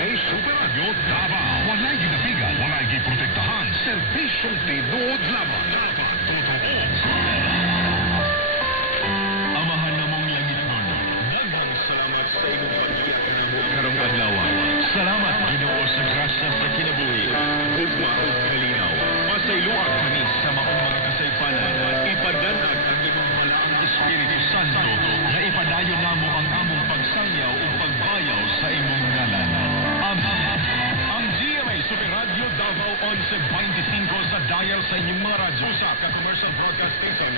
GMA Super Radio Davao. Walay ginapigan, walay giprotektahan. Serbisyong tinuod lamang. Dapat totoo. Amahan na mong langit nun. Daghang salamat sa inyong pagkiyak na mo karong adlaw. Salamat Ginoo sa grasya sa kinabuhi. Gugma ug kalinaw. Pasayloan kami sa maong mga kasaypanan. Ipadanag ang imong halaang Espiritu Santo na ipadayon namo ang among pagsayaw o pagbayaw sa imong ngalan. Ang GMA Super Radio Davao 1125 sa dial sa inyong mga radyo. Usa ka commercial broadcast station.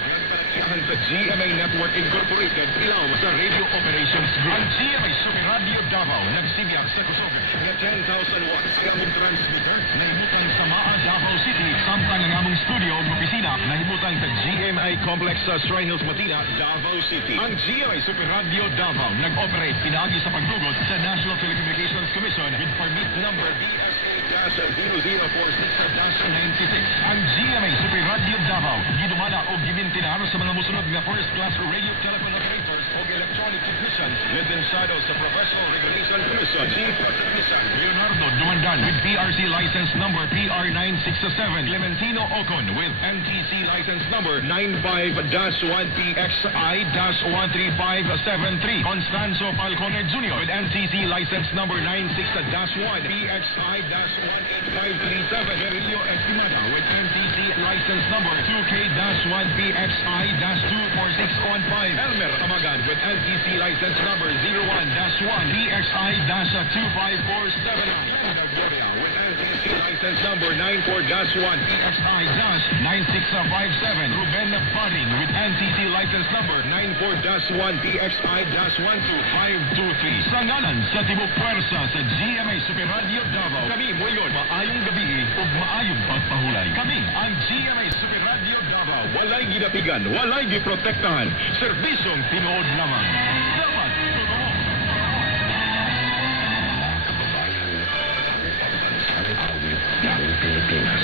Yan sa GMA Network Incorporated. Ilaw sa Radio Operations Group. Ang GMA Super Radio Davao nagsibiyak sa Kusog. Nga 10,000 watts kamong transmitter na himutang sa Maa, Davao City. Samtang ang among studio o opisina na himutang sa GMA Complex sa Shrine Hills, Matina, Davao City. Ang GMA Super Radio Davao nag-operate pinaagi sa pagdugot sa National Telecommunications Commission with permit number DSA-0046-96. Ang GMA Super Radio Davao gidumala o gimintinar sa mga musunod nga first class radio telephone operators o electronic technicians lisensado sa Professional Regulation Commission. Chief Technician Leonardo Dumandan with PRC license number PR967. Clementino Ocon with MTC license number 95-1PXI-13573. Constanzo Falconer Jr. with NCC license number 96-1 PXI-18537. Merilio Estimada with NCC license number 2K-1PXI-24615. Elmer Amagan with NCC license number 01-1 PXI-25479. With NCC license number 94-1 PXI-9657. Ruben Baring with NCC license number 94-1 PXI-12523. Sa ngalan sa Tibok Puwersa sa GMA Super Radio Davao, kami mo yun, maayong gabi o maayong pagpahulay. Kami ang GMA Super Radio Davao. Walay ginapigan, walay giprotektahan. Serbisyong tinuod lamang. Dapat totoo. Kababayan, ang awit ng Pilipinas.